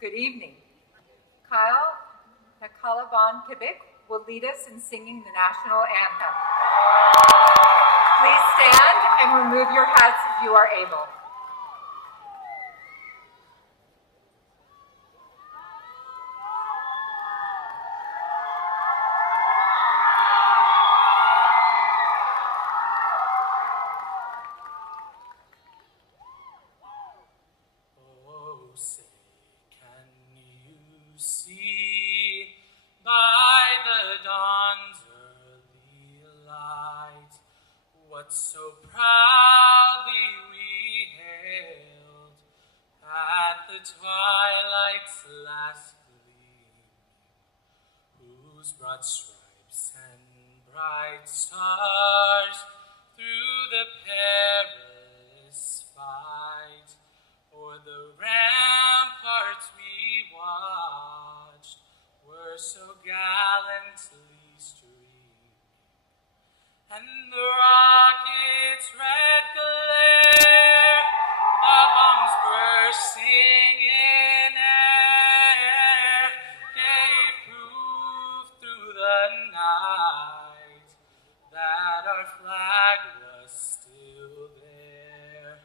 Good evening. Kyle Nakalaban Kibik will lead us in singing the national anthem. Please stand and remove your hats if you are able. So proudly we hailed at the twilight's last gleam, whose broad stripes and bright stars through the perilous fight o'er the ramparts we watched were so gallantly streamed. And the rocket's red glare, the bombs bursting in air, gave proof through the night that our flag was still there.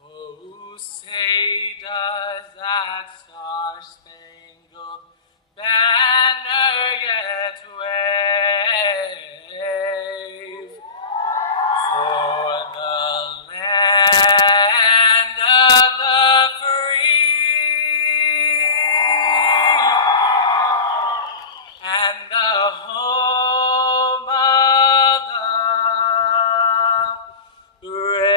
Oh, say does that star-spangled banner yet wave? For the land of the free and the home of the brave.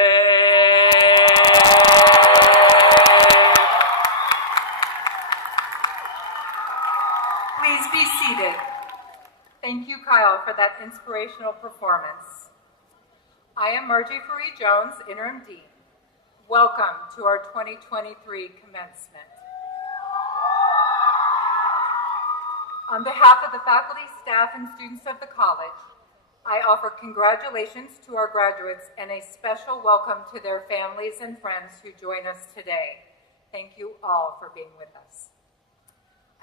Please be seated. Thank you, Kyle, for that inspirational performance. I am Margie Faree Jones, Interim Dean. Welcome to our 2023 commencement. On behalf of the faculty, staff, and students of the college, I offer congratulations to our graduates and a special welcome to their families and friends who join us today. Thank you all for being with us.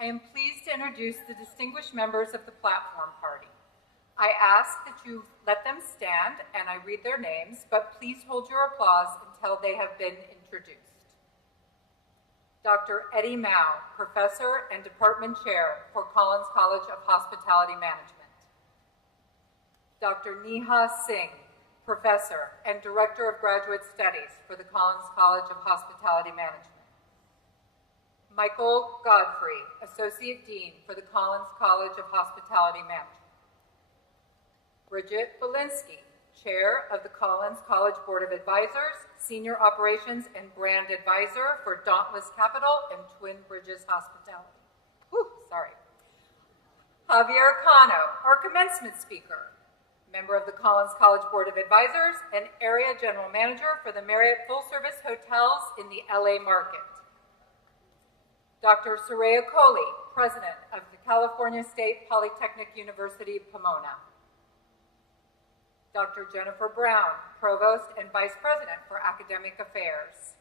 I am pleased to introduce the distinguished members of the platform party. I ask that you let them stand and I read their names, but please hold your applause until they have been introduced. Dr. Eddie Mao, Professor and Department Chair for Collins College of Hospitality Management. Dr. Neha Singh, Professor and Director of Graduate Studies for the Collins College of Hospitality Management. Michael Godfrey, Associate Dean for the Collins College of Hospitality Management. Bridget Belinsky, Chair of the Collins College Board of Advisors, Senior Operations and Brand Advisor for Dauntless Capital and Twin Bridges Hospitality. Javier Cano, our commencement speaker, member of the Collins College Board of Advisors and Area General Manager for the Marriott Full Service Hotels in the LA market. Dr. Soraya Kohli, President of the California State Polytechnic University, Pomona. Dr. Jennifer Brown, Provost and Vice President for Academic Affairs.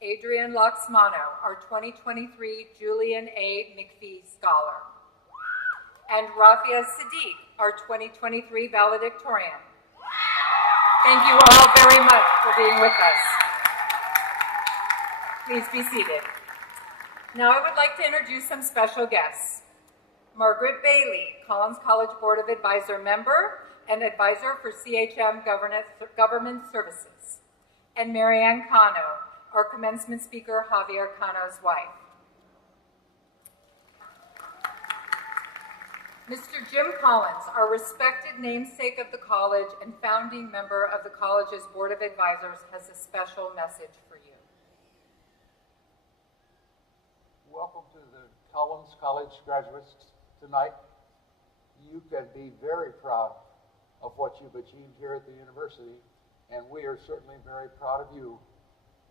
Adrian Laxmano, our 2023 Julian A. McPhee Scholar. And Rafia Sadiq, our 2023 valedictorian. Thank you all very much for being with us. Please be seated. Now I would like to introduce some special guests. Margaret Bailey, Collins College Board of Advisor member and advisor for CHM Government Services. And Marianne Cano, our commencement speaker, Javier Cano's wife. Mr. Jim Collins, our respected namesake of the college and founding member of the college's Board of Advisors, has a special message for you. Welcome to the Collins College graduates tonight. You can be very proud of what you've achieved here at the university, and we are certainly very proud of you.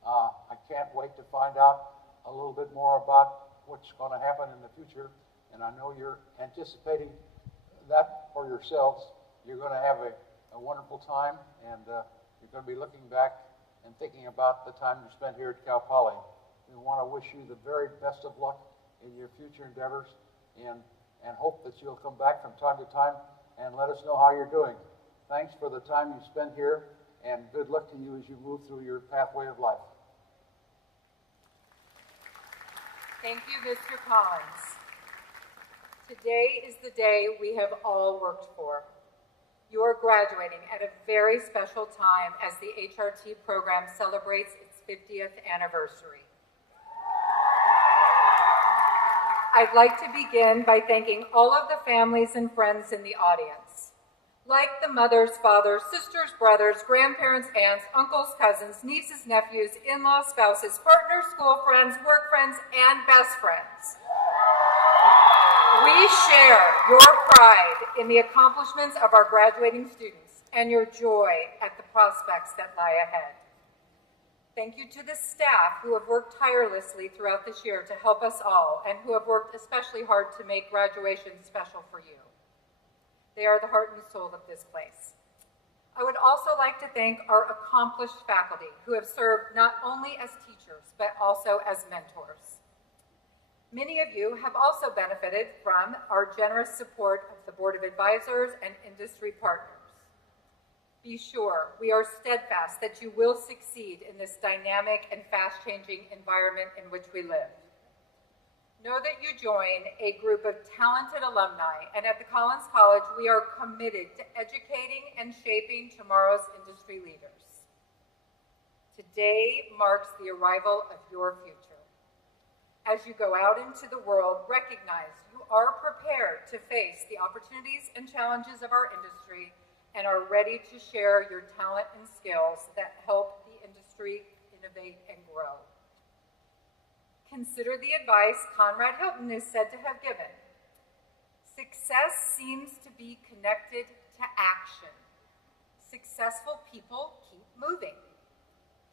I can't wait to find out a little bit more about what's going to happen in the future, and I know you're anticipating that for yourselves. You're going to have a wonderful time, and you're going to be looking back and thinking about the time you spent here at Cal Poly. We want to wish you the very best of luck in your future endeavors, and hope that you'll come back from time to time and let us know how you're doing. Thanks for the time you spent here, and good luck to you as you move through your pathway of life. Thank you, Mr. Collins. Today is the day we have all worked for. You are graduating at a very special time as the HRT program celebrates its 50th anniversary. I'd like to begin by thanking all of the families and friends in the audience. Like the mothers, fathers, sisters, brothers, grandparents, aunts, uncles, cousins, nieces, nephews, in-laws, spouses, partners, school friends, work friends, and best friends. We share your pride in the accomplishments of our graduating students and your joy at the prospects that lie ahead. Thank you to the staff who have worked tirelessly throughout this year to help us all and who have worked especially hard to make graduation special for you. They are the heart and soul of this place. I would also like to thank our accomplished faculty who have served not only as teachers, but also as mentors. Many of you have also benefited from our generous support of the Board of Advisors and industry partners. Be sure we are steadfast that you will succeed in this dynamic and fast-changing environment in which we live. Know that you join a group of talented alumni, and at the Collins College, we are committed to educating and shaping tomorrow's industry leaders. Today marks the arrival of your future. As you go out into the world, recognize you are prepared to face the opportunities and challenges of our industry and are ready to share your talent and skills that help the industry innovate and grow. Consider the advice Conrad Hilton is said to have given. Success seems to be connected to action. Successful people keep moving.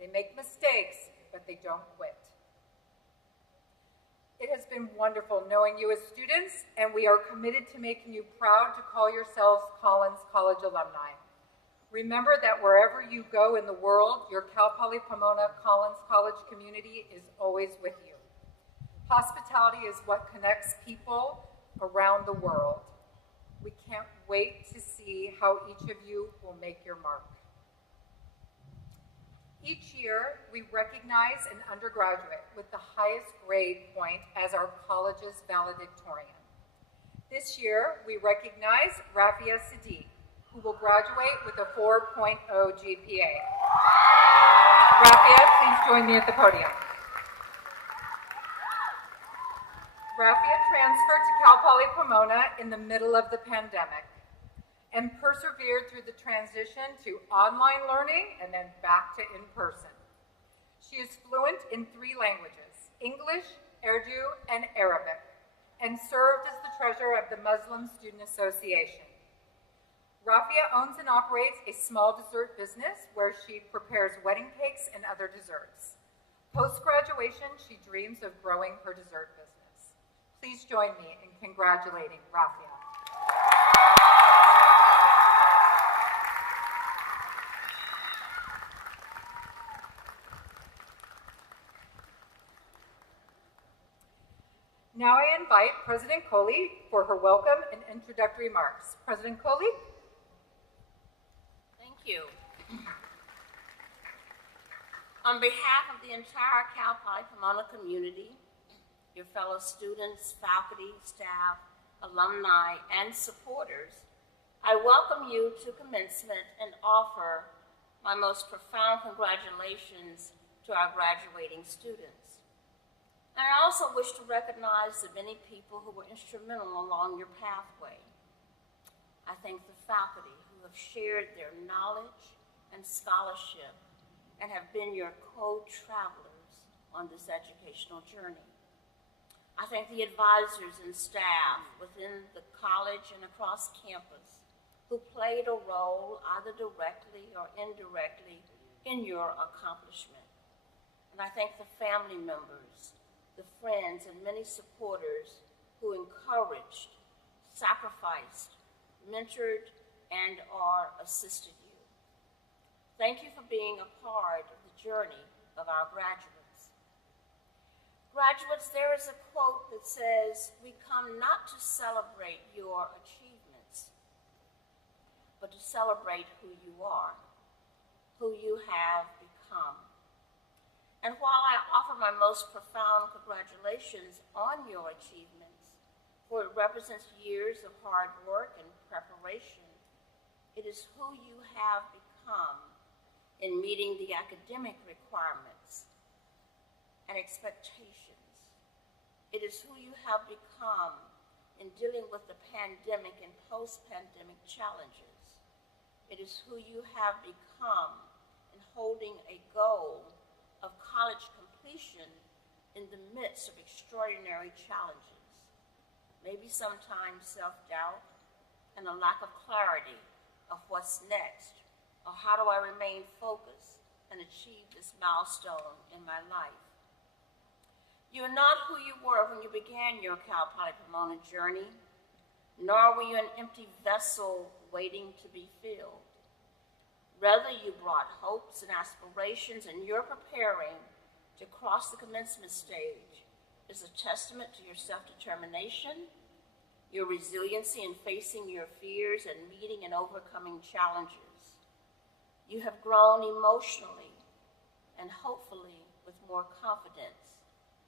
They make mistakes, but they don't quit. It has been wonderful knowing you as students, and we are committed to making you proud to call yourselves Collins College alumni. Remember that wherever you go in the world, your Cal Poly Pomona Collins College community is always with you. Hospitality is what connects people around the world. We can't wait to see how each of you will make your mark. Each year, we recognize an undergraduate with the highest grade point as our college's valedictorian. This year, we recognize Rafia Sadiq, who will graduate with a 4.0 GPA. Rafia, please join me at the podium. Rafia transferred to Cal Poly Pomona in the middle of the pandemic and persevered through the transition to online learning and then back to in-person. She is fluent in 3 languages, English, Urdu, and Arabic, and served as the treasurer of the Muslim Student Association. Rafia owns and operates a small dessert business where she prepares wedding cakes and other desserts. Post-graduation, she dreams of growing her dessert business. Please join me in congratulating Rafia. Now I invite President Coley for her welcome and introductory remarks. President Coley? Thank you. On behalf of the entire Cal Poly Pomona community, your fellow students, faculty, staff, alumni, and supporters, I welcome you to commencement and offer my most profound congratulations to our graduating students. And I also wish to recognize the many people who were instrumental along your pathway. I thank the faculty who have shared their knowledge and scholarship and have been your co-travelers on this educational journey. I thank the advisors and staff within the college and across campus who played a role either directly or indirectly in your accomplishment. And I thank the family members, the friends, and many supporters who encouraged, sacrificed, mentored, and or assisted you. Thank you for being a part of the journey of our graduates. Graduates, there is a quote that says, "We come not to celebrate your achievements, but to celebrate who you are, who you have become." And while I offer my most profound congratulations on your achievements, for it represents years of hard work and preparation, it is who you have become in meeting the academic requirements and expectations. It is who you have become in dealing with the pandemic and post-pandemic challenges. It is who you have become in holding a goal of college completion in the midst of extraordinary challenges, maybe sometimes self-doubt and a lack of clarity of what's next, or how do I remain focused and achieve this milestone in my life. You are not who you were when you began your Cal Poly Pomona journey, nor were you an empty vessel waiting to be filled. Rather, you brought hopes and aspirations, and your preparing to cross the commencement stage is a testament to your self-determination, your resiliency in facing your fears and meeting and overcoming challenges. You have grown emotionally and hopefully with more confidence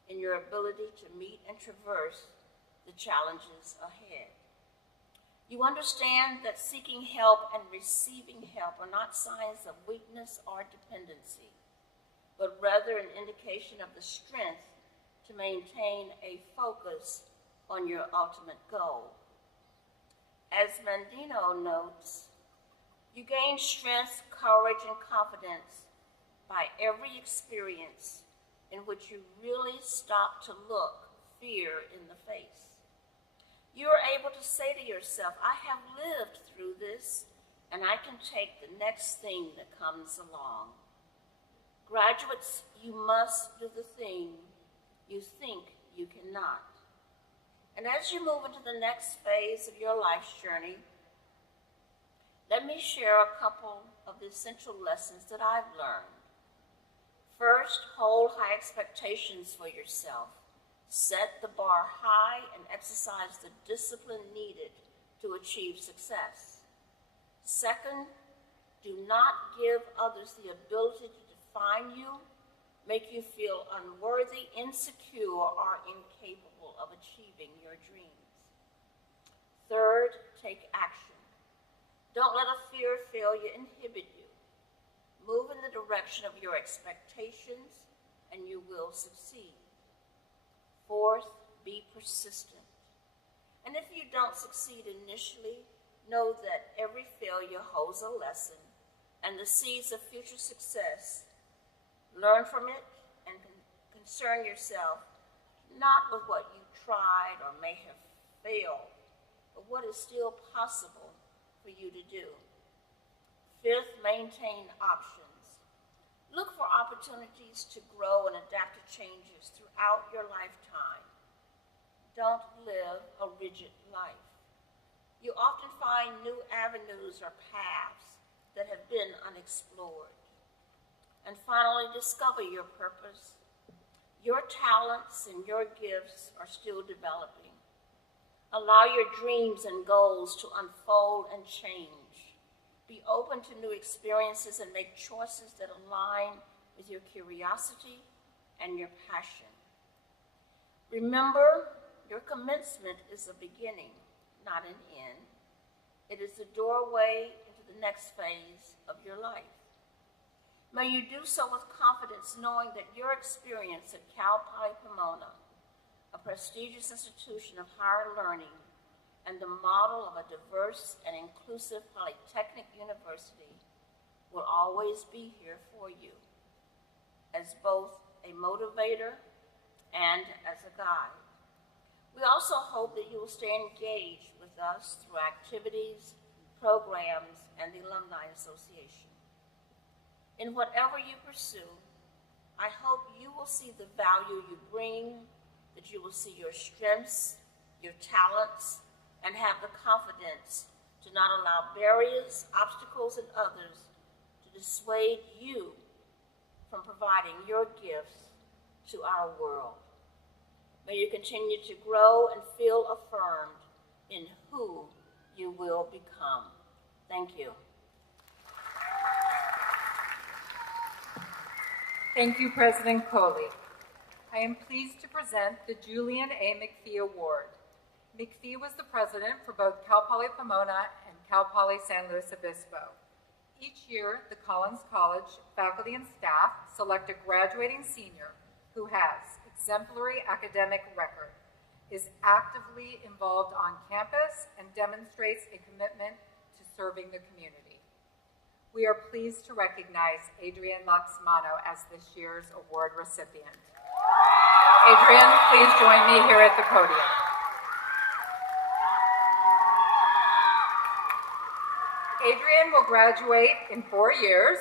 in your ability to meet and traverse the challenges ahead. You understand that seeking help and receiving help are not signs of weakness or dependency, but rather an indication of the strength to maintain a focus on your ultimate goal. As Mandino notes, you gain strength, courage, and confidence by every experience in which you really stop to look fear in the face. You are able to say to yourself, I have lived through this, and I can take the next thing that comes along. Graduates, you must do the thing you think you cannot. And as you move into the next phase of your life's journey, let me share a couple of the essential lessons that I've learned. First, hold high expectations for yourself. Set the bar high and exercise the discipline needed to achieve success. Second, do not give others the ability to define you, make you feel unworthy, insecure, or incapable of achieving your dreams. Third, take action. Don't let a fear of failure inhibit you. Move in the direction of your expectations, and you will succeed. Fourth, be persistent. And if you don't succeed initially, know that every failure holds a lesson and the seeds of future success. Learn from it and concern yourself not with what you tried or may have failed, but what is still possible for you to do. Fifth, maintain options. Look for opportunities to grow and adapt to changes throughout your lifetime. Don't live a rigid life. You often find new avenues or paths that have been unexplored. And finally, discover your purpose. Your talents and your gifts are still developing. Allow your dreams and goals to unfold and change. Be open to new experiences and make choices that align with your curiosity and your passion. Remember, your commencement is a beginning, not an end. It is the doorway into the next phase of your life. May you do so with confidence, knowing that your experience at Cal Poly Pomona, a prestigious institution of higher learning and the model of a diverse and inclusive polytechnic university, will always be here for you as both a motivator and as a guide. We also hope that you will stay engaged with us through activities, programs, and the Alumni Association. In whatever you pursue, I hope you will see the value you bring, that you will see your strengths, your talents, and have the confidence to not allow barriers, obstacles, and others to dissuade you from providing your gifts to our world. May you continue to grow and feel affirmed in who you will become. Thank you. Thank you, President Coley. I am pleased to present the Julian A. McPhee Award. McPhee was the president for both Cal Poly Pomona and Cal Poly San Luis Obispo. Each year, the Collins College faculty and staff select a graduating senior who has exemplary academic record, is actively involved on campus, and demonstrates a commitment to serving the community. We are pleased to recognize Adrienne Laxmano as this year's award recipient. Adrienne, please join me here at the podium. Adrienne will graduate in 4 years,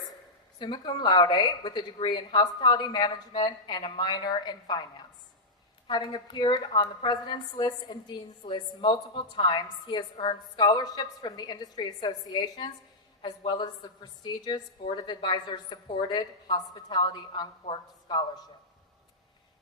summa cum laude, with a degree in hospitality management and a minor in finance. Having appeared on the president's list and dean's list multiple times, he has earned scholarships from the industry associations, as well as the prestigious Board of Advisors supported Hospitality Uncorked Scholarship.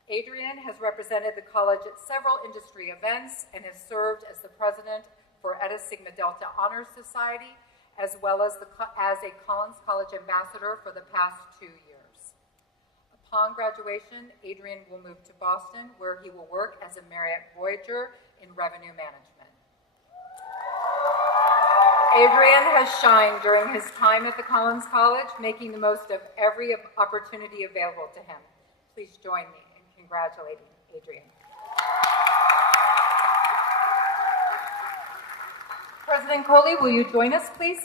Adrienne has represented the college at several industry events and has served as the president for Eta Sigma Delta Honor Society, as well as a Collins College ambassador for the past 2 years. Upon graduation, Adrienne will move to Boston, where he will work as a Marriott Voyager in revenue management. Adrienne has shined during his time at the Collins College, making the most of every opportunity available to him. Please join me in congratulating Adrienne. President Coley, will you join us, please?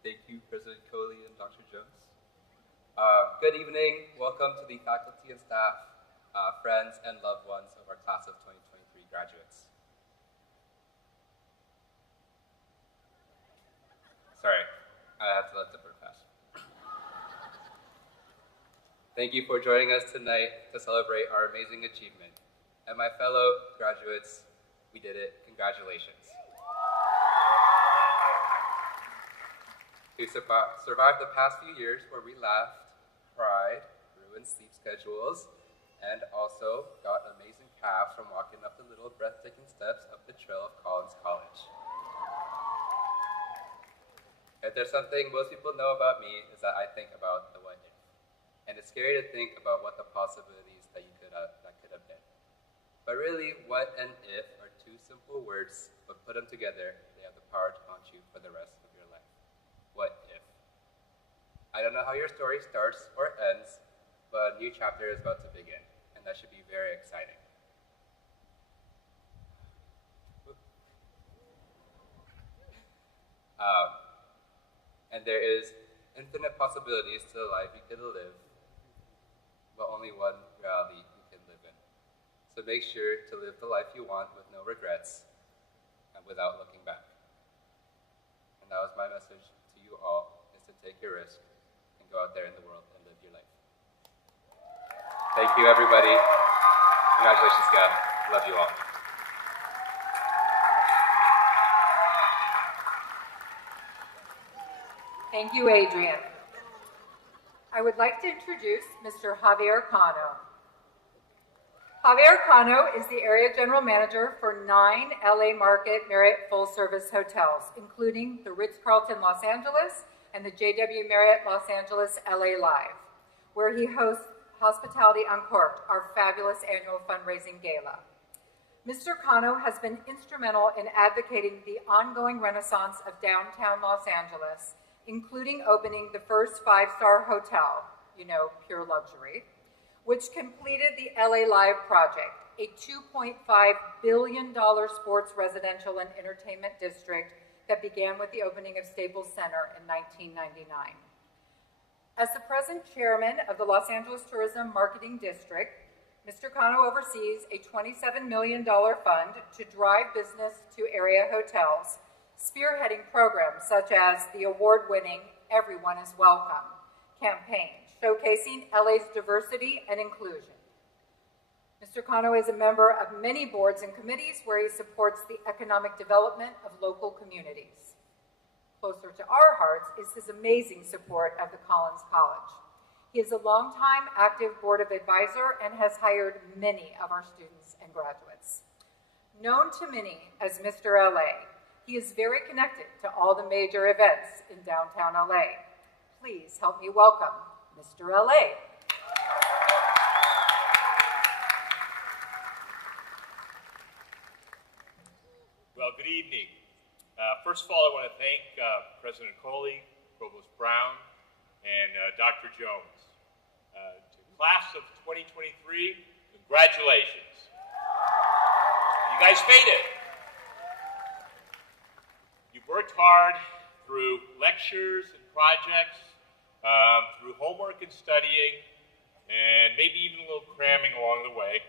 Thank you, President Coley and Dr. Jones. Good evening. Welcome to the faculty and staff, friends, and loved ones of our class of 2023 graduates. Sorry, I have to let the bird pass. Thank you for joining us tonight to celebrate our amazing achievement. And my fellow graduates, we did it. Congratulations. We survived the past few years where we laughed, cried, ruined sleep schedules, and also got amazing calves from walking up the little breathtaking steps up the trail of Collins College. If there's something most people know about me, is that I think about the what if. And it's scary to think about what the possibilities that could have been. But really, what and if are two simple words, but put them together, they have the power to haunt you for the rest of your life. What if? I don't know how your story starts or ends, but a new chapter is about to begin, and that should be very exciting. And there is infinite possibilities to the life you could live, but only one reality you can live in. So make sure to live the life you want with no regrets and without looking back. And that was my message to you all, is to take your risk and go out there in the world and live your life. Thank you, everybody. Congratulations, God. Love you all. Thank you, Adrian. I would like to introduce Mr. Javier Cano. Javier Cano is the area general manager for 9 LA Market Marriott full-service hotels, including the Ritz-Carlton Los Angeles and the JW Marriott Los Angeles LA Live, where he hosts Hospitality Uncorked, our fabulous annual fundraising gala. Mr. Cano has been instrumental in advocating the ongoing renaissance of downtown Los Angeles, including opening the first 5-star hotel, pure luxury, which completed the LA Live project, a $2.5 billion sports, residential, and entertainment district that began with the opening of Staples Center in 1999. As the present chairman of the Los Angeles Tourism Marketing District, Mr. Cano oversees a $27 million fund to drive business to area hotels, spearheading programs such as the award-winning Everyone is Welcome campaign, showcasing LA's diversity and inclusion. Mr. Cano is a member of many boards and committees where he supports the economic development of local communities. Closer to our hearts is his amazing support of the Collins College. He is a longtime active board of advisor and has hired many of our students and graduates. Known to many as Mr. LA, he is very connected to all the major events in downtown LA. Please help me welcome Mr. LA. Well, good evening. First of all, I want to thank President Coley, Provost Brown, and Dr. Jones. To the class of 2023, congratulations. You guys made it. You've worked hard through lectures and projects, through homework and studying, and maybe even a little cramming along the way.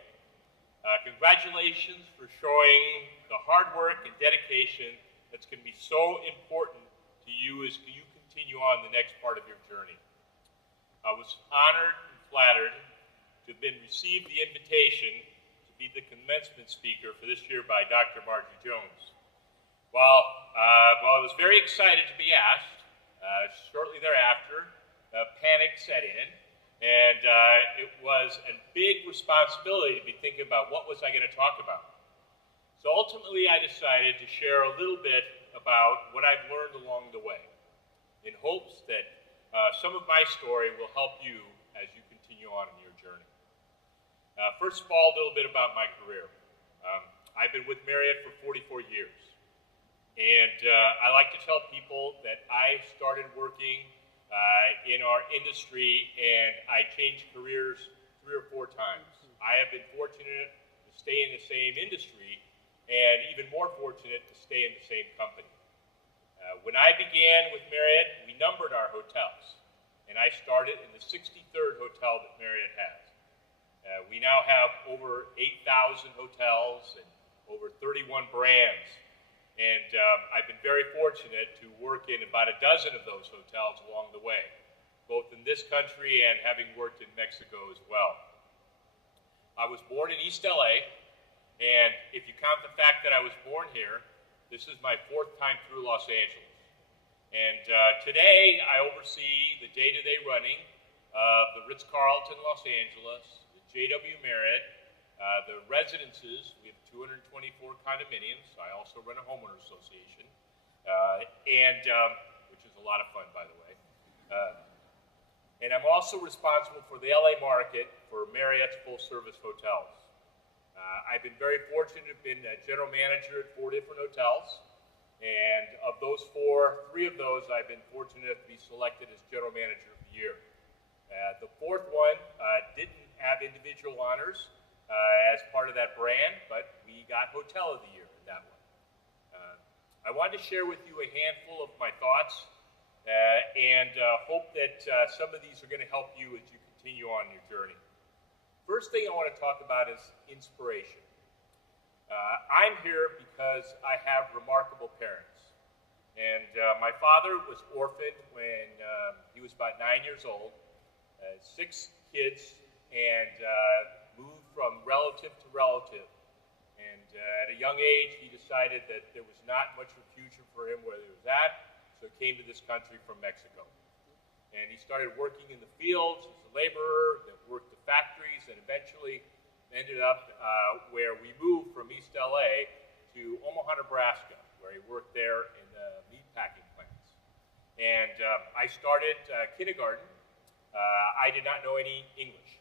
Congratulations for showing the hard work and dedication that's going to be so important to you as you continue on the next part of your journey. I was honored and flattered to have received the invitation to be the commencement speaker for this year by Dr. Margie Jones. While I was very excited to be asked, shortly thereafter, panic set in, and it was a big responsibility to be thinking about what was I going to talk about. So ultimately, I decided to share a little bit about what I've learned along the way, in hopes that some of my story will help you as you continue on in your journey. First of all, a little bit about my career. I've been with Marriott for 44 years. And I like to tell people that I started working in our industry and I changed careers 3 or 4 times. I have been fortunate to stay in the same industry and even more fortunate to stay in the same company. When I began with Marriott, we numbered our hotels, and I started in the 63rd hotel that Marriott has. We now have over 8,000 hotels and over 31 brands, and I've been very fortunate to work in about a dozen of those hotels along the way, both in this country and having worked in Mexico as well. I was born in East LA, and if you count the fact that I was born here, this is my 4th time through Los Angeles. And today, I oversee the day-to-day running of the Ritz-Carlton Los Angeles, the JW Marriott, the residences. We have 224 condominiums. I also run a homeowner association, which is a lot of fun, by the way. And I'm also responsible for the LA market for Marriott's full-service hotels. I've been very fortunate to have been a general manager at 4 different hotels. And of those 4, 3 of those I've been fortunate to be selected as General Manager of the Year. The 4th one didn't have individual honors as part of that brand, but we got Hotel of the Year in that one. I wanted to share with you a handful of my thoughts and hope that some of these are going to help you as you continue on your journey. First thing I want to talk about is inspiration. I'm here because I have remarkable parents. And my father was orphaned when he was about 9 years old, 6 kids, and moved from relative to relative. And at a young age, he decided that there was not much of a future for him where he was at, so he came to this country from Mexico. And he started working in the fields as a laborer, then worked at factories, and eventually ended up where we moved from East LA to Omaha, Nebraska, where he worked there in the meat packing plants. And I started kindergarten. I did not know any English.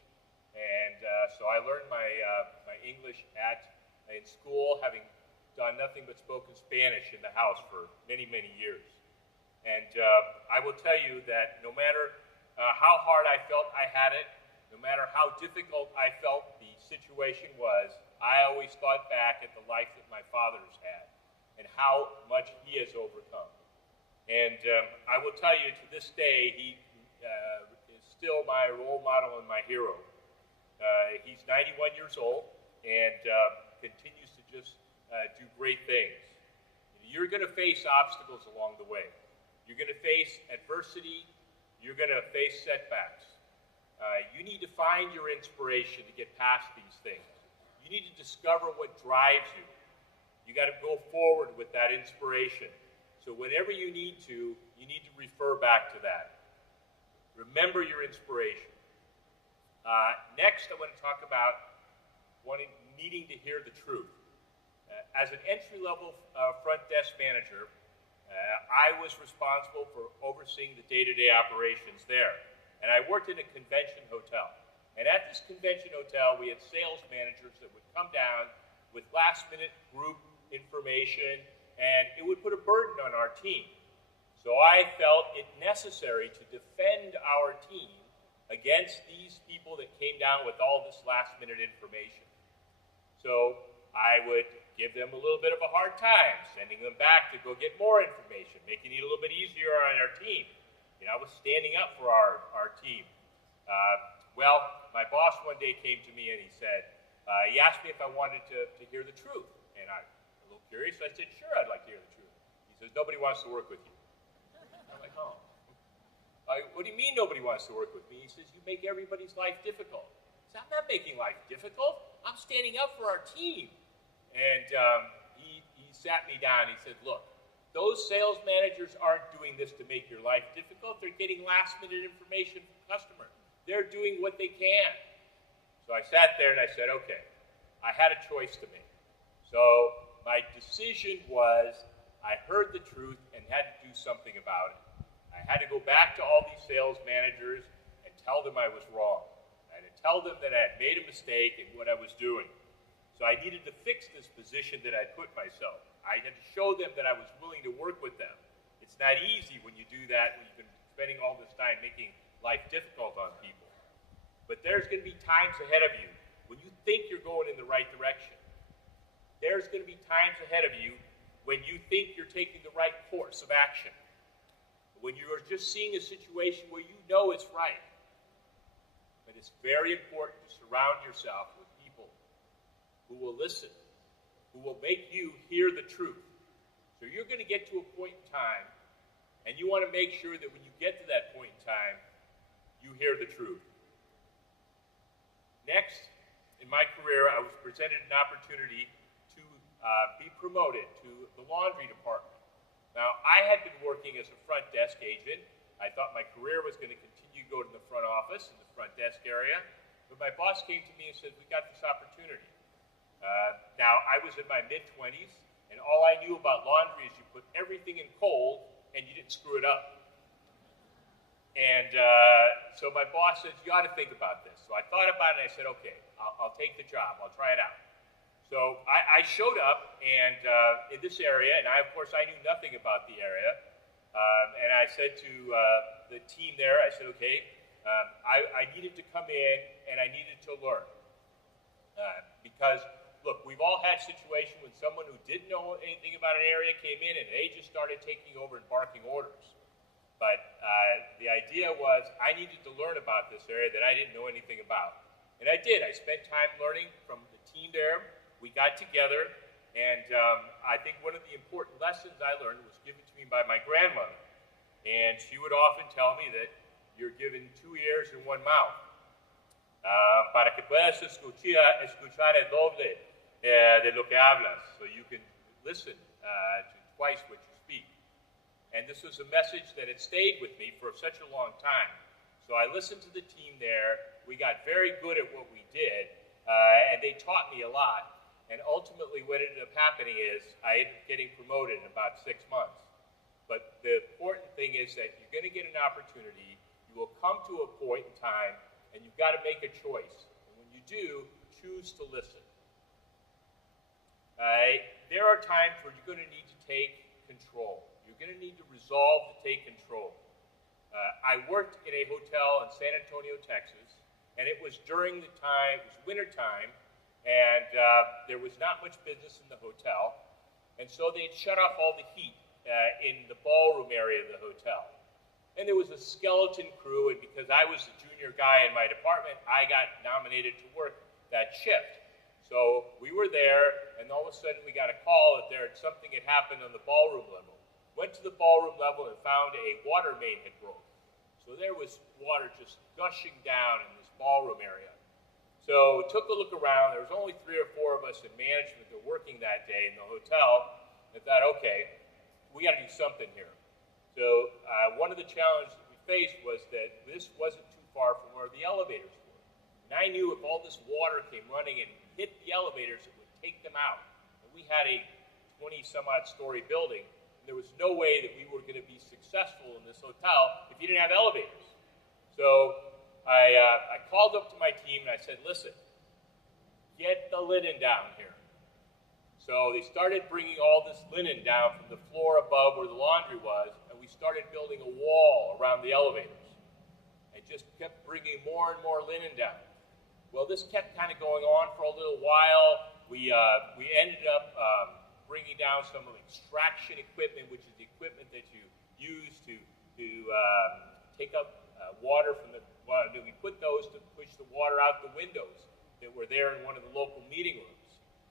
And so I learned my English in school, having done nothing but spoken Spanish in the house for many, many years. And I will tell you that no matter how hard I felt I had it, no matter how difficult I felt the situation was, I always thought back at the life that my father's had and how much he has overcome. And I will tell you, to this day, he is still my role model and my hero. He's 91 years old and continues to just do great things. You're going to face obstacles along the way. You're going to face adversity. You're going to face setbacks. You need to find your inspiration to get past these things. You need to discover what drives you. You got to go forward with that inspiration. So whenever you need to refer back to that. Remember your inspiration. Next, I want to talk about needing to hear the truth. As an entry-level front desk manager, I was responsible for overseeing the day-to-day operations there. And I worked in a convention hotel. And at this convention hotel, we had sales managers that would come down with last-minute group information, and it would put a burden on our team. So I felt it necessary to defend our team against these people that came down with all this last-minute information. So I would give them a little bit of a hard time, sending them back to go get more information, making it a little bit easier on our team. You know, I was standing up for our team. Well, my boss one day came to me and he said, he asked me if I wanted to hear the truth. And I was a little curious. I said, sure, I'd like to hear the truth. He says, nobody wants to work with you. I'm like, oh. What do you mean nobody wants to work with me? He says, you make everybody's life difficult. I said, I'm not making life difficult. I'm standing up for our team. And he sat me down. He said, look, those sales managers aren't doing this to make your life difficult. They're getting last-minute information from customers. They're doing what they can. So I sat there and I said, okay, I had a choice to make. So my decision was I heard the truth and had to do something about it. I had to go back to all these sales managers and tell them I was wrong. I had to tell them that I had made a mistake in what I was doing. So I needed to fix this position that I'd put myself. I had to show them that I was willing to work with them. It's not easy when you do that, when you've been spending all this time making life difficult on people. But there's going to be times ahead of you when you think you're going in the right direction. There's going to be times ahead of you when you think you're taking the right course of action, when you are just seeing a situation where you know it's right. But it's very important to surround yourself with people who will listen, who will make you hear the truth. So you're going to get to a point in time, and you want to make sure that when you get to that point in time, you hear the truth. Next, in my career, I was presented an opportunity to be promoted to the laundry department. Now, I had been working as a front desk agent. I thought my career was going to continue to go to the front office in the front desk area. But my boss came to me and said, we got this opportunity. Now, I was in my mid-20s, and all I knew about laundry is you put everything in cold, and you didn't screw it up. And so my boss said, you ought to think about this. So I thought about it, and I said, okay, I'll take the job. I'll try it out. So I showed up and in this area, and of course I knew nothing about the area. And I said to the team there, I said, okay, I needed to come in and I needed to learn. Because, look, we've all had situations when someone who didn't know anything about an area came in and they just started taking over and barking orders. But the idea was I needed to learn about this area that I didn't know anything about. And I did. I spent time learning from the team there. We got together, and I think one of the important lessons I learned was given to me by my grandmother. And she would often tell me that you're given 2 ears and 1 mouth. Para que puedas escuchar el doble de lo que hablas, so you can listen to twice what you speak. And this was a message that had stayed with me for such a long time. So I listened to the team there. We got very good at what we did, and they taught me a lot. And ultimately what ended up happening is I ended up getting promoted in about 6 months. But the important thing is that you're going to get an opportunity. You will come to a point in time, and you've got to make a choice. And when you do, choose to listen. There are times where you're going to need to take control. You're going to need to resolve to take control. I worked in a hotel in San Antonio, Texas, and it was during the time, it was winter time, and there was not much business in the hotel, and so they had shut off all the heat in the ballroom area of the hotel. And there was a skeleton crew, and because I was the junior guy in my department, I got nominated to work that shift. So we were there, and all of a sudden we got a call that something had happened on the ballroom level. Went to the ballroom level and found a water main had broken. So there was water just gushing down in this ballroom area. So took a look around. There was only 3 or 4 of us in management that were working that day in the hotel. And thought, okay, we got to do something here. So one of the challenges that we faced was that this wasn't too far from where the elevators were. And I knew if all this water came running and hit the elevators, it would take them out. And we had a 20-some-odd story building, and there was no way that we were going to be successful in this hotel if you didn't have elevators. So I called up to my team and I said, listen, get the linen down here. So they started bringing all this linen down from the floor above where the laundry was, and we started building a wall around the elevators. I just kept bringing more and more linen down. Well, this kept kind of going on for a little while. We ended up bringing down some extraction equipment, which is the equipment that you use to take up water from the water. We put those to push the water out the windows that were there in one of the local meeting rooms.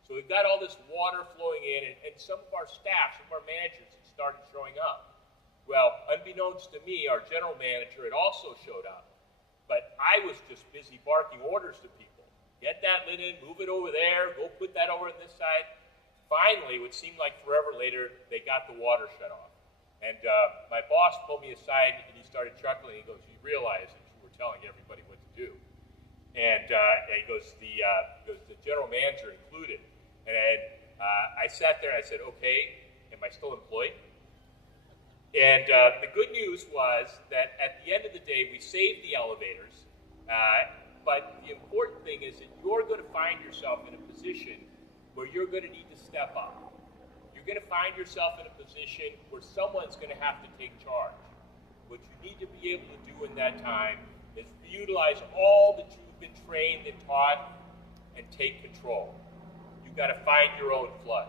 So we've got all this water flowing in, and some of our staff, some of our managers had started showing up. Well, unbeknownst to me, our general manager had also showed up. But I was just busy barking orders to people. Get that linen, move it over there, go put that over on this side. Finally, what seemed like forever later, they got the water shut off. And my boss pulled me aside, and he started chuckling. He goes, you realize that you were telling everybody what to do. And he goes, the general manager included. And I sat there and I said, okay, am I still employed? And the good news was that at the end of the day, we saved the elevators. But the important thing is that you're going to find yourself in a position where you're going to need to step up. You're going to find yourself in a position where someone's going to have to take charge. What you need to be able to do in that time is utilize all that you've been trained and taught and take control. You've got to find your own flood.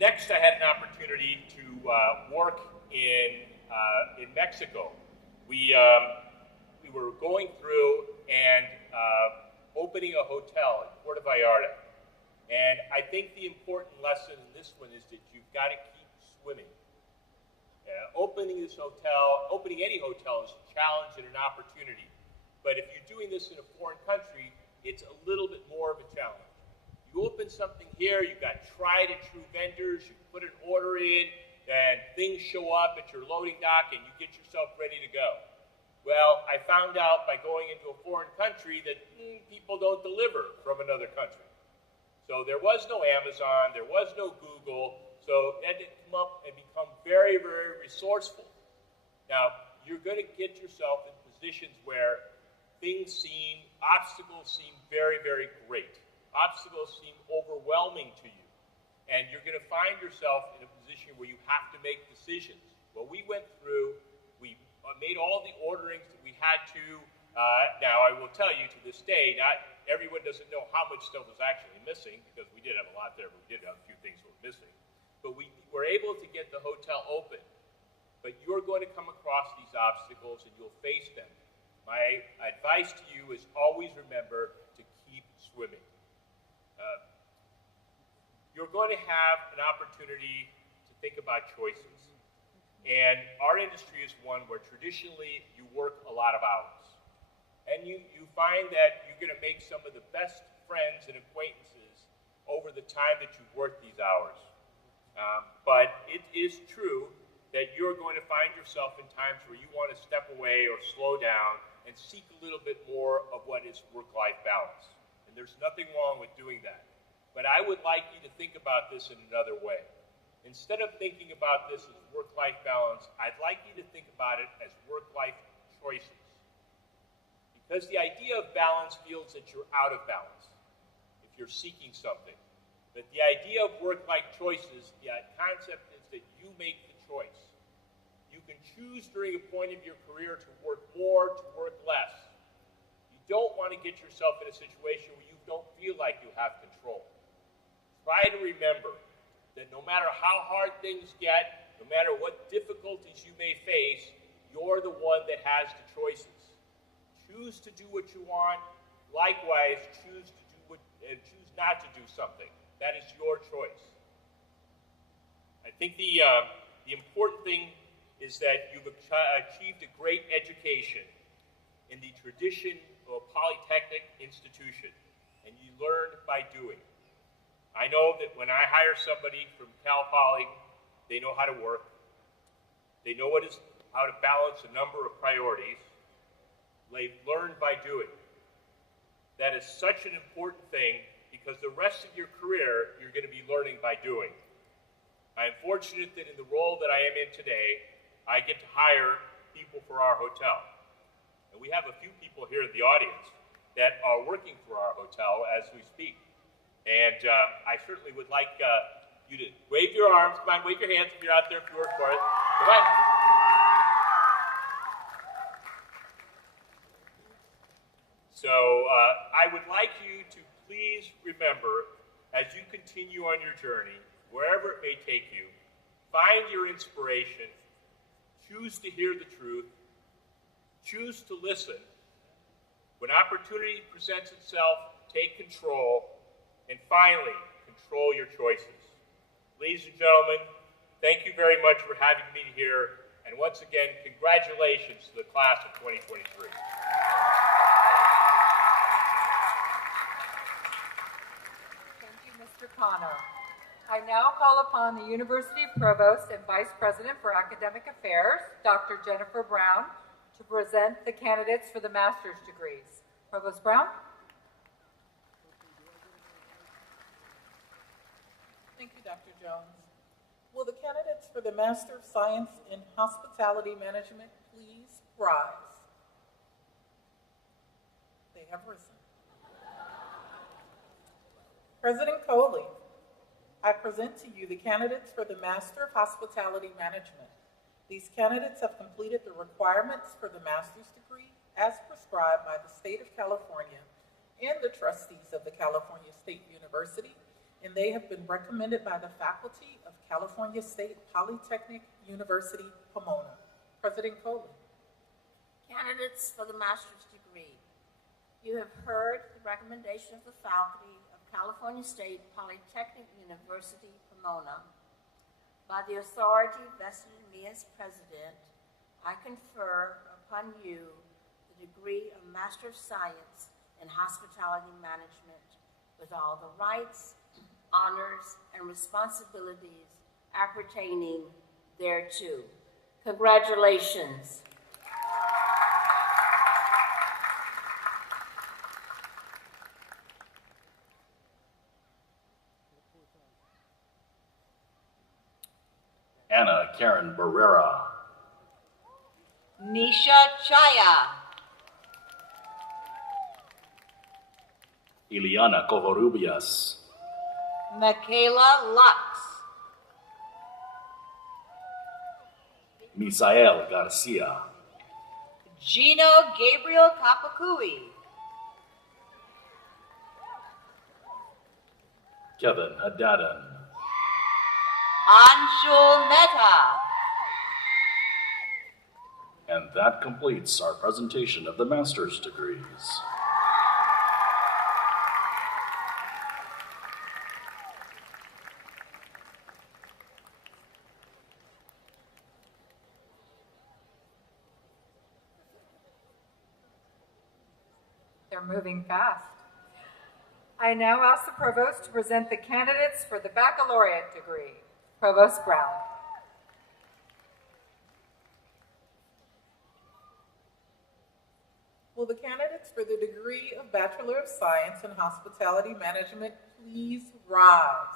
Next, I had an opportunity to work in Mexico. We were going through and opening a hotel in Puerto Vallarta. And I think the important lesson in this one is that you've got to keep swimming. Opening any hotel is a challenge and an opportunity. But if you're doing this in a foreign country, it's a little bit more of a challenge. You open something here, you've got tried and true vendors, you put an order in, and things show up at your loading dock and you get yourself ready to go. Well, I found out by going into a foreign country that people don't deliver from another country. So there was no Amazon, there was no Google, so I had to come up and become very, very resourceful. Now, you're going to get yourself in positions where obstacles seem very, very great. Obstacles seem overwhelming to you. And you're going to find yourself in a position where you have to make decisions. Well, we went through, we made all the orderings that we had to. Now, I will tell you to this day, not everyone doesn't know how much stuff was actually missing, because we did have a lot there, but we did have a few things that were missing. But we were able to get the hotel open. But you're going to come across these obstacles and you'll face them. My advice to you is always remember to keep swimming. You're going to have an opportunity to think about choices. And our industry is one where traditionally you work a lot of hours. And you find that you're going to make some of the best friends and acquaintances over the time that you've worked these hours. But it is true that you're going to find yourself in times where you want to step away or slow down and seek a little bit more of what is work-life balance. And there's nothing wrong with doing that. But I would like you to think about this in another way. Instead of thinking about this as work-life balance, I'd like you to think about it as work-life choices. Because the idea of balance feels that you're out of balance if you're seeking something. But the idea of work-life choices, the concept is that you make the choice. You can choose during a point of your career to work more, to work less. You don't want to get yourself in a situation where you don't feel like you have control. Try to remember that no matter how hard things get, no matter what difficulties you may face, you're the one that has the choices. Choose to do what you want. Likewise, choose not to do something. That is your choice. I think the important thing is that you've achieved a great education in the tradition of a polytechnic institution, and you learned by doing. I know that when I hire somebody from Cal Poly, they know how to work. They know how to balance a number of priorities. They've learned by doing. That is such an important thing because the rest of your career, you're going to be learning by doing. I am fortunate that in the role that I am in today, I get to hire people for our hotel. And we have a few people here in the audience that are working for our hotel as we speak. And I certainly would like you to wave your arms. Come on, wave your hands if you're out there if you work for it. Come on. So I would like you to please remember, as you continue on your journey, wherever it may take you, find your inspiration, choose to hear the truth, choose to listen. When opportunity presents itself, take control, and finally, control your choices. Ladies and gentlemen, thank you very much for having me here, and once again, congratulations to the class of 2023. Thank you, Mr. Connor. I now call upon the University Provost and Vice President for Academic Affairs, Dr. Jennifer Brown, to present the candidates for the master's degrees. Provost Brown? Thank you, Dr. Jones. Will the candidates for the Master of Science in Hospitality Management please rise? They have risen. President Coley, I present to you the candidates for the Master of Hospitality Management. These candidates have completed the requirements for the master's degree as prescribed by the state of California and the trustees of the California State University and they have been recommended by the faculty of California State Polytechnic University, Pomona. President Coley. Candidates for the master's degree. You have heard the recommendation of the faculty of California State Polytechnic University, Pomona. By the authority vested in me as president, I confer upon you the degree of Master of Science in Hospitality Management with all the rights, honors, and responsibilities appertaining thereto. Congratulations. Anna Karen Barrera. Nisha Chaya. Ileana Covarrubias. Michaela Lux. Misael Garcia. Gino Gabriel Kapakui. Kevin Hadadan. Anshul Mehta. And that completes our presentation of the master's degrees. They're moving fast. I now ask the Provost to present the candidates for the baccalaureate degree. Provost Brown. Will the candidates for the degree of Bachelor of Science in Hospitality Management please rise?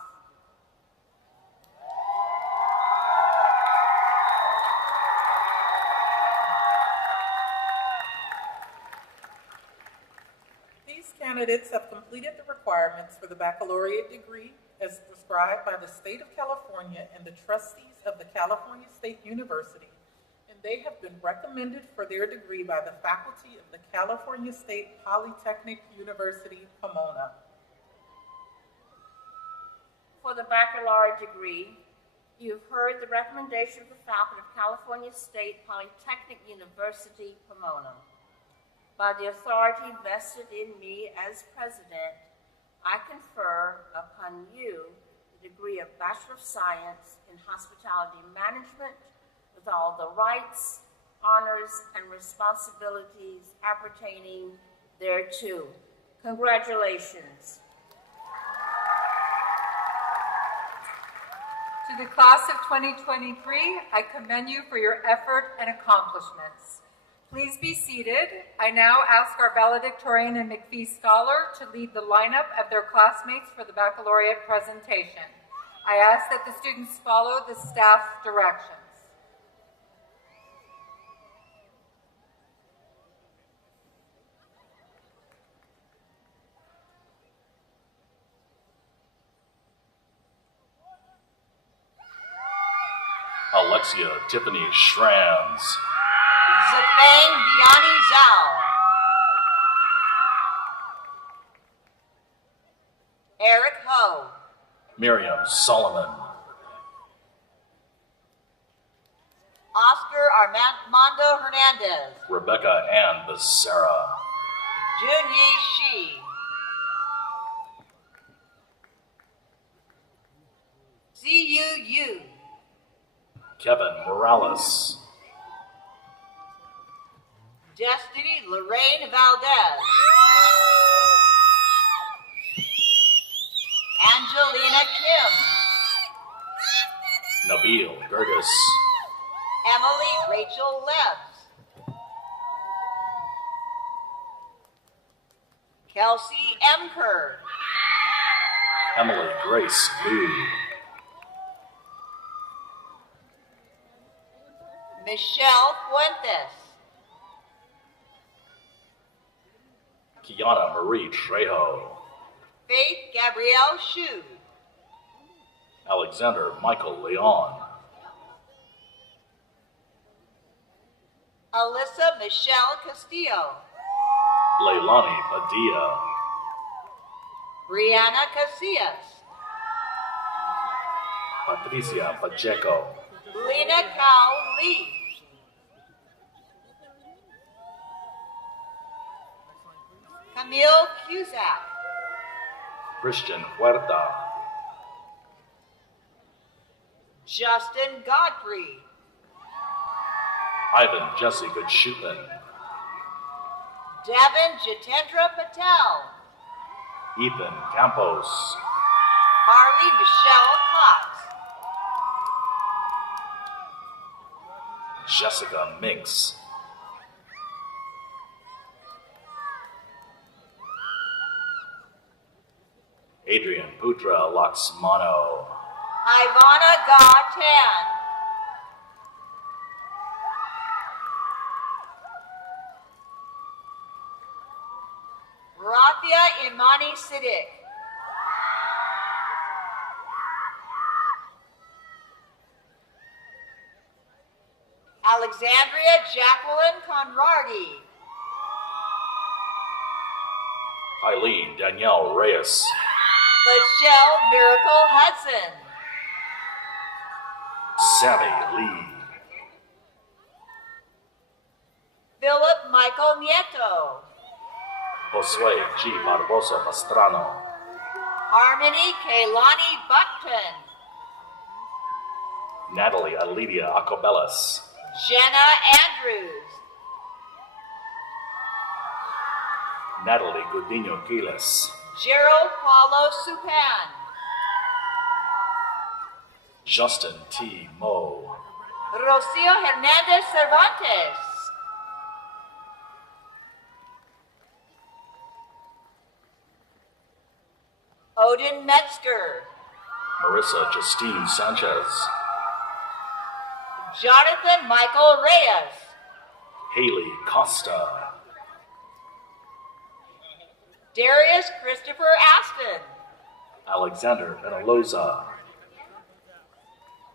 These candidates have completed the requirements for the baccalaureate degree as prescribed by the state of California and the trustees of the California State University, and they have been recommended for their degree by the faculty of the California State Polytechnic University, Pomona. For the baccalaureate degree, you've heard the recommendation of the faculty of California State Polytechnic University, Pomona. By the authority vested in me as president, I confer upon you the degree of Bachelor of Science in Hospitality Management with all the rights, honors, and responsibilities appertaining thereto. Congratulations. To the class of 2023, I commend you for your effort and accomplishments. Please be seated. I now ask our valedictorian and McPhee Scholar to lead the lineup of their classmates for the baccalaureate presentation. I ask that the students follow the staff directions. Alexia Tiffany Schranz. Zafang Diani Zhao. Eric Ho. Miriam Solomon. Oscar Armando Hernandez. Rebecca Ann Becerra. Junyi Shi. Ziyu Yu. Kevin Morales. Destiny Lorraine Valdez. Angelina Kim. Nabil Gerges. Emily Rachel Lebs. Kelsey Emker. Emily Grace Liu. Michelle Fuentes. Kiana Marie Trejo. Faith Gabrielle Shu. Alexander Michael Leon. Alyssa Michelle Castillo. Leilani Padilla. Brianna Casillas. Patricia Pacheco. Lena Cao Lee. Camille Cusack. Christian Huerta. Justin Godfrey. Ivan Jesse Goodshupen. Devin Jitendra Patel. Ethan Campos. Harley Michelle Cox. Jessica Minks. Adrian Putra Laxmano. Ivana Gatan. Rathia Imani Siddiq. Alexandria Jacqueline Conradi. Eileen Danielle Reyes. Michelle Miracle Hudson. Sammy Lee. Philip Michael Nieto. Josue G. Barbosa Pastrano. Harmony Kaylani Buckton. Natalie Alidia Acobelas. Jenna Andrews. Natalie Godinho Quiles. Gerald Paulo Supan. Justin T. Moe. Rocio Hernandez Cervantes. Odin Metzger. Marissa Justine Sanchez. Jonathan Michael Reyes. Haley Costa. Darius Christopher Aston. Alexander Penaloza.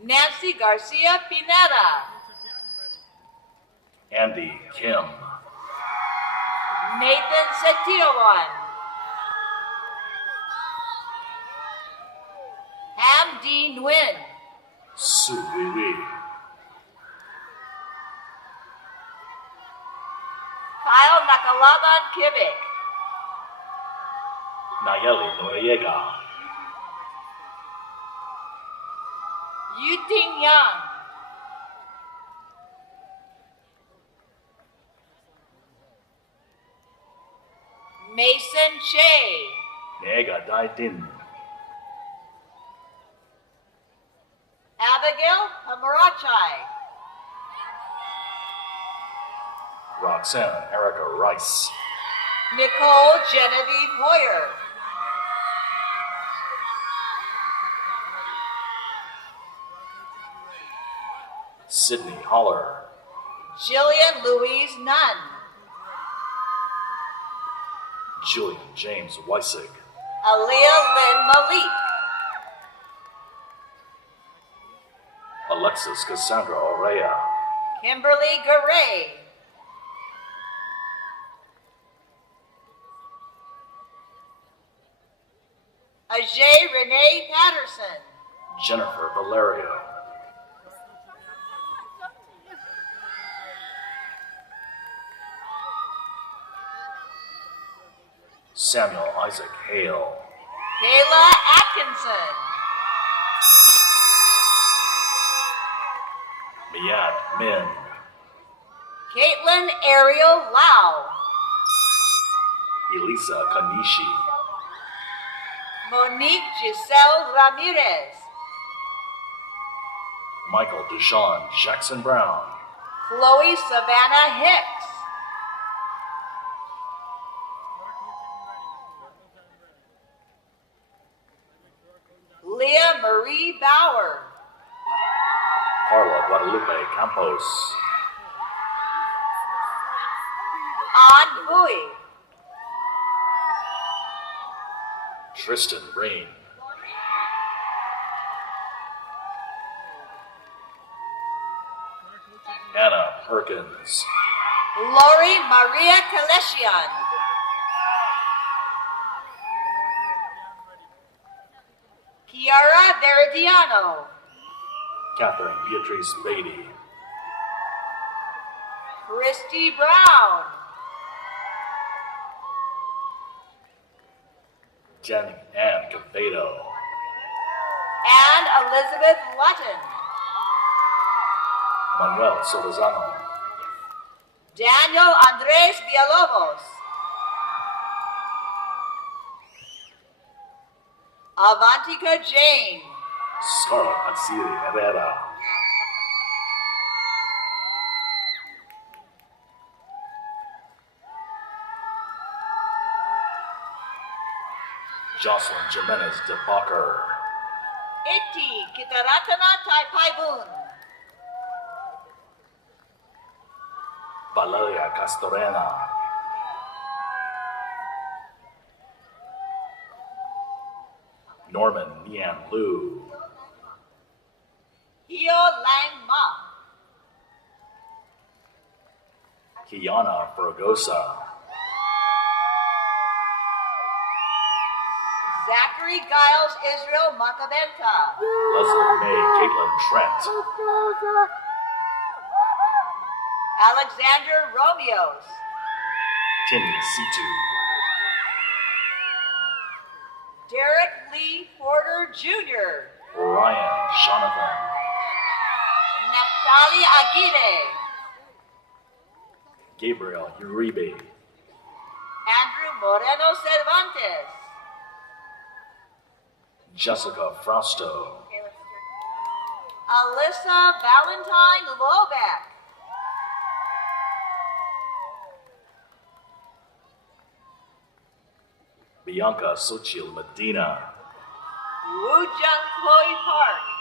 Nancy Garcia Pineda. Andy Kim. Nathan Setiawan. Hamdi Nguyen. Su Wee. Kyle Nakalaban Kivik. Nayeli Noriega. Yuting Yang. Mason Che. Nega Daidin. Abigail Hamarachai. Roxanne Erica Rice. Nicole Genevieve Hoyer. Sydney Holler. Jillian Louise Nunn. Julian James Weissig. Aaliyah Lynn Malik. Alexis Cassandra Orea. Kimberly Garay. Ajay Renee Patterson. Jennifer Valerio. Samuel Isaac Hale. Kayla Atkinson. Miat Min. Caitlin Ariel Lau. Elisa Kanishi. Monique Giselle Ramirez. Michael Deshawn Jackson Brown. Chloe Savannah Hicks. Leah Marie Bauer. Carla Guadalupe Campos. An Bowie. Tristan Rain. Anna Perkins. Lori Maria Kaleshian. Kiara Veridiano. Catherine Beatrice Beatty. Christy Brown. Jenny Ann Cabedo. And Elizabeth Lutton. Manuel Solizano. Daniel Andres Villalobos. Avantika Jane. Scarlett Atsiri Herrera. Jocelyn Jimenez de Bacher. Iti Kitaratana Taipaibun. Valeria Castorena. Norman Nian Liu. Hio Lang Ma. Kiana Fergosa. Zachary Giles Israel Macabenta. Leslie Mae Caitlin Trent. Alexander Romeos. Timmy Situ. Derek Lee Porter Jr. Ryan Jonathan. Naftali Aguirre. Gabriel Uribe. Andrew Moreno Cervantes. Jessica Frausto. Alyssa Valentine Lobeck. Bianca Sochil Medina. Woo-Jung Chloe Park.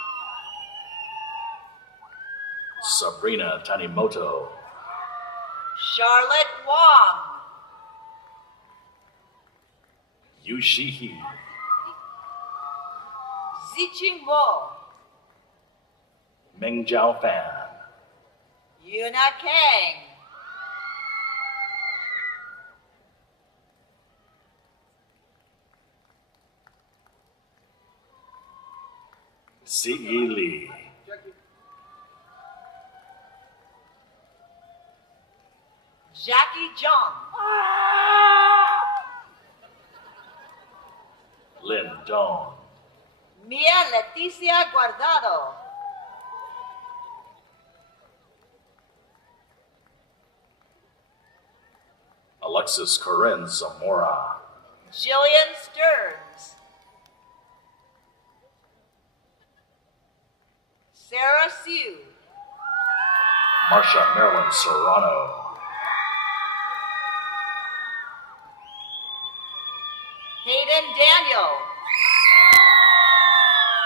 Sabrina Tanimoto. Charlotte Wong. Yu Shihi. Ziching Mo. Meng Jiao Fan. Yuna Kang. Ziyi Li. Jackie Jung. Lin Dong. Mia Leticia Guardado. Alexis Corinne Zamora. Jillian Stearns. Sarah Sue. Marsha Marilyn Serrano. Hayden Daniel.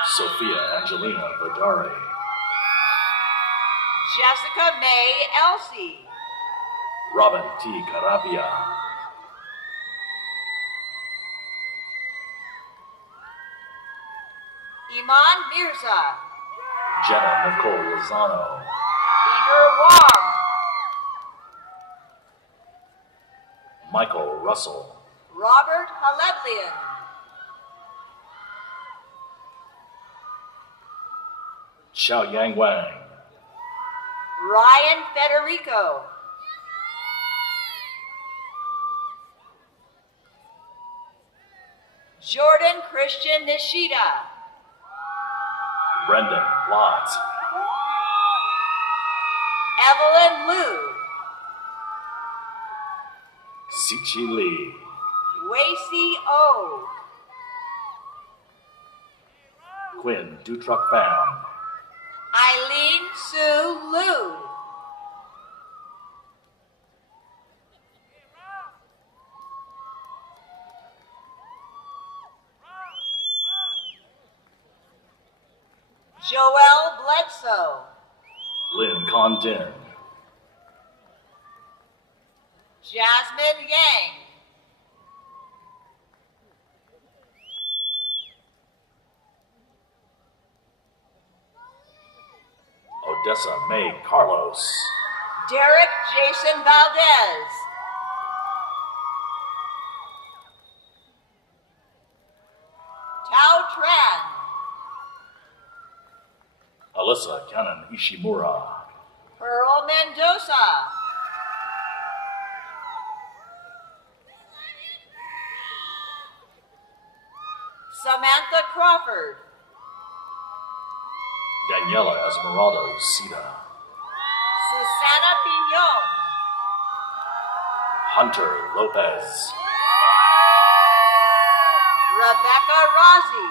Sophia Angelina Vidari. Jessica May Elsie. Robin T. Carapia. Iman Mirza. Jenna Nicole Lozano. Peter Wong. Michael Russell. Robert Haleblian. Xiao Yang Wang. Ryan Federico. Jordan Christian Nishida. Brendan Lott. Evelyn Liu. Sichi Lee. Wacey O. Quinn Dutruck Pham. Eileen Sue Liu. Joelle Bledsoe. Lynn Condon. Jasmine Yang. Odessa May Carlos. Derek Jason Valdez. Tao Tran. Alyssa Cannon Ishimura. Pearl Mendoza. Samantha Crawford. Daniela Esmeralda Sita. Susana Pignon. Hunter Lopez. Rebecca Rossi.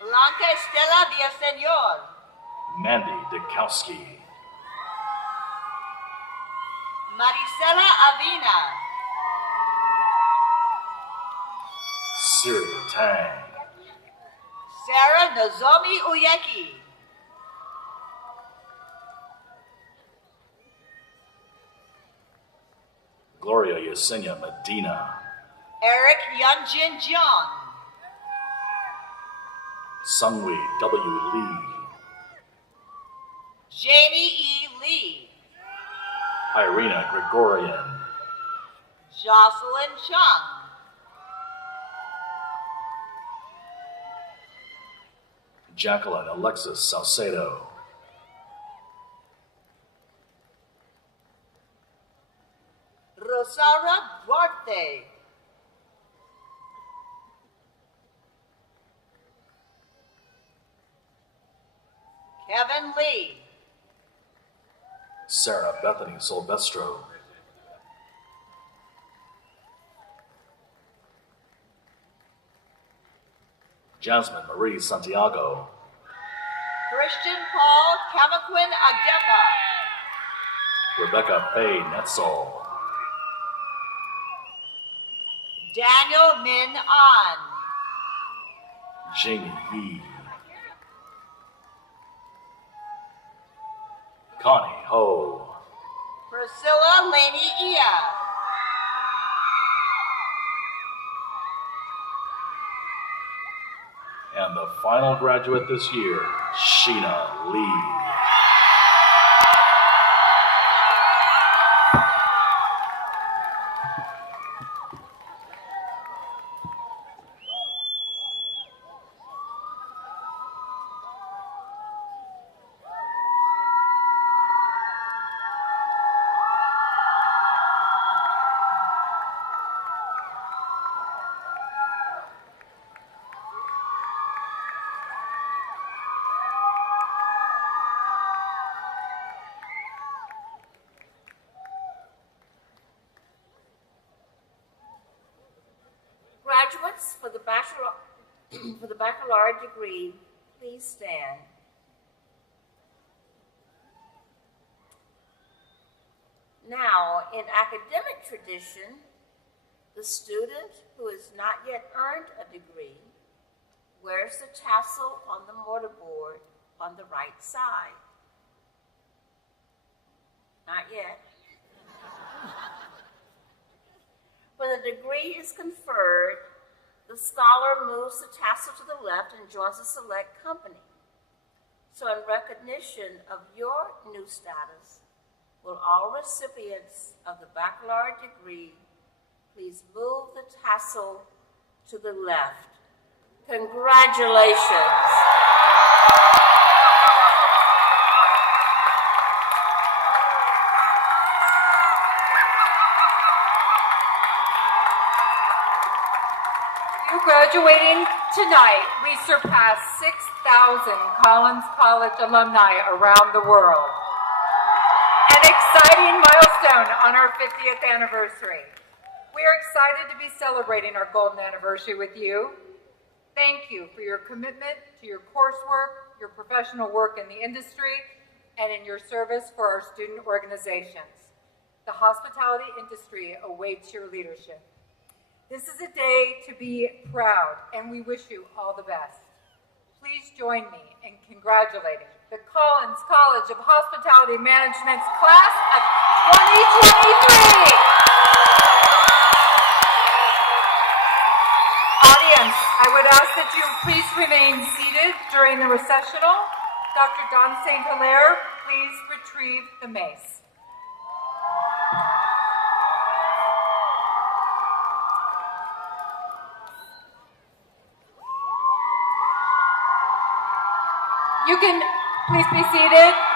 Blanca Estela Villaseñor. Mandy Dukowski. Maricela Avina. Siri Tang. Sarah Nozomi Uyeki. Gloria Yesenia Medina. Eric Yunjin Jiang. Sungwei W. Lee. Jamie E. Lee. Irina Gregorian. Jocelyn Chung. Jacqueline Alexis Salcedo. Rosaura Duarte. Kevin Lee. Sarah Bethany Silvestro. Jasmine Marie Santiago. Christian Paul Camaquin Agdepa. Rebecca Faye Netzel. Daniel Min An. Jamie Yee. Connie Ho. Priscilla Laney Ia. And the final graduate this year, Sheena Lee. Graduates for the baccalaureate degree, please stand. Now, in academic tradition, the student who has not yet earned a degree wears the tassel on the mortarboard on the right side. Not yet. When the degree is conferred, the scholar moves the tassel to the left and joins the select company. So in recognition of your new status, will all recipients of the baccalaureate degree please move the tassel to the left. Congratulations. Graduating tonight, we surpassed 6,000 Collins College alumni around the world. An exciting milestone on our 50th anniversary. We are excited to be celebrating our golden anniversary with you. Thank you for your commitment to your coursework, your professional work in the industry, and in your service for our student organizations. The hospitality industry awaits your leadership. This is a day to be proud, and we wish you all the best. Please join me in congratulating the Collins College of Hospitality Management's class of 2023. Audience, I would ask that you please remain seated during the recessional. Dr. Don St. Hilaire, please retrieve the mace. You can please be seated.